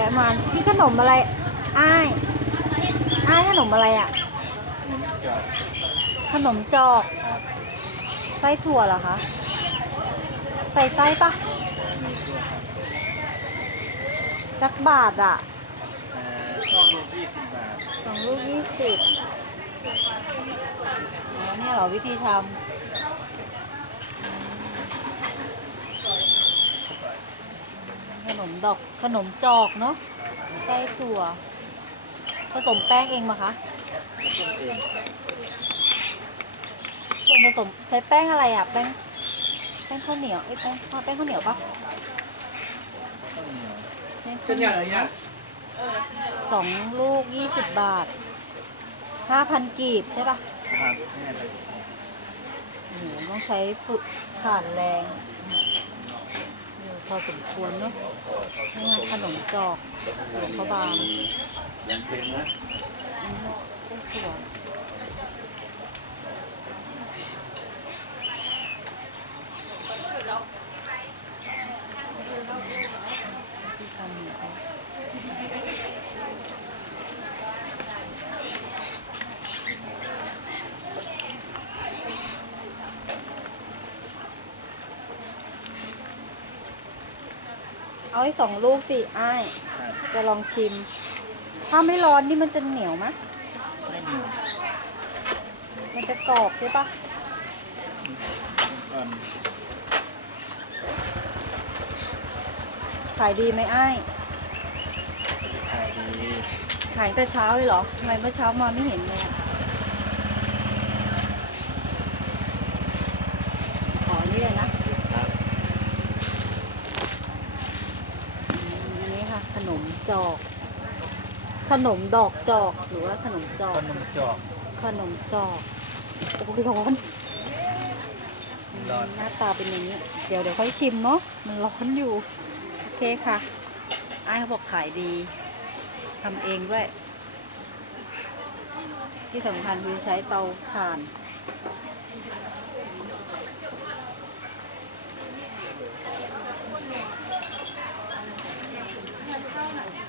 วะมานี่ขนมอะไร อ้าย อ้ายขนมอะไรอะ ขนมจอก ไส้ถั่วเหรอคะ ใส่ไส้ปะจักบาทอะอ่าช่องลูกยี่สิบบาทสองลูกยี่สิบอ๋อเนี่ยเหรอวิธีทำขนม ดอกขนมจอกเนาะไส้ถั่ว ผสมแป้งเองมาคะต้นเองส่วนผสมใช้แป้งอะไรอะแป้งแป้งข้าวเหนียวเอ้ยแป้งแป้งข้าวเหนียวปะข้าวเหนียวแป้งข้าวเหนียวเนอะสองลูกยี่สิบบาทห้าพันกีบใช่ปะครับแม่ไปโอ้โหต้องใช้ฝึกผ่านแรงเออ พอสมควรเนาะนี่ไงขนมจอกหลวงพระบางยังเพลงนะอันนี้ไส้ถั่วที่ทำเนี่ย เอาให้สองลูกสิอ้ายครับจะลองชิม ถ้าไม่ร้อนนี่มันจะเหนียวไหมไม่มีมันจะกรอบใช่ปะก่อนขายดีไหมอ้ายขายดี ขายแต่เช้าเลยเหรอทำไมเมื่อเช้ามาไม่เห็นเลยอะขอนี่เลยนะครับ อืมอั นนี้ค่ะขนมจอก ขนมดอกจอกหรือว่าขนมจอขกนมจอก ขนมจอกโอ้ยร้อนร้อนหน้าตาเป็นอย่างนี้ เดี๋ยวเดี๋ยวค่อยชิมเนาะมันร้อนอยู่ โอเคค่ะอ้ายเขาบอกขายดีทำเองด้วย ที่สำคัญคือใช้เตาถ่าน